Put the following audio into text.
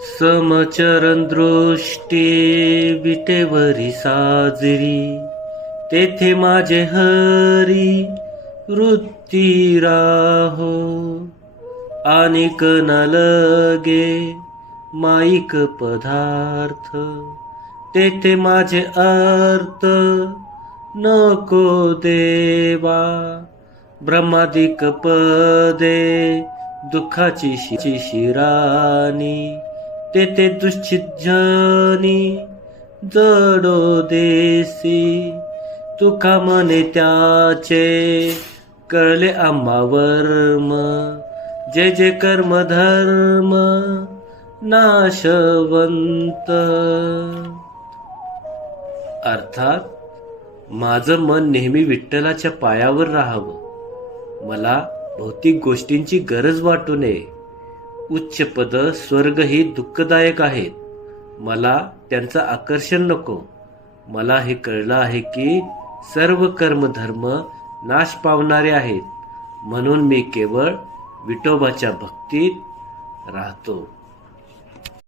समचरण दृष्टी विटेवरी साजरी तेथे माझे हरी वृत्ती राहो. आणि लगे माईक पदार्थ तेथे माझे अर्थ नको देवा. ब्रह्मादिक पदे दुःखाची शि- शिरानी तेथे दुश्चिजनी जडो देसी. तुका मने त्याचे कळले आम्हा वर्म. जे जे कर्म धर्म नाशवंत. अर्थात माझं मन नेहमी विठ्ठलाच्या पायावर राहावं. मला भौतिक गोष्टींची गरज वाटू नये. उच्च पद स्वर्ग ही दुःखदायक आहेत मला त्यांचं आकर्षण नको. मला हे कळलं आहे की सर्व कर्मधर्म नाश पावणारे आहेत. म्हणून मी केवळ विठोबाच्या भक्तीत राहतो.